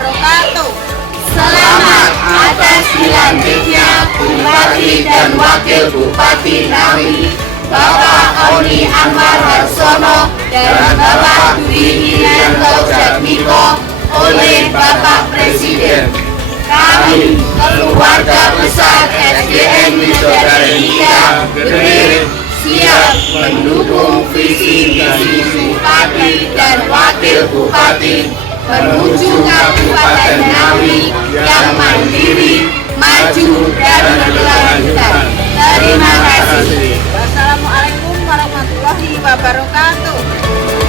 wabarakatuh. Selamat atas dilantiknya Bupati dan Wakil Bupati Ngawi, Bapak Oni Anwar Harsono dan Bapak Dwi Irianto Jatmiko oleh Bapak Presiden. Kami, keluarga besar SDN Widodari 3 Gede, siap mendukung visi misi Bupati dan Wakil Bupati menuju Kabupaten Ngawi yang mandiri, maju, dan berkelanjutan. Terima kasih. Wassalamualaikum warahmatullahi wabarakatuh.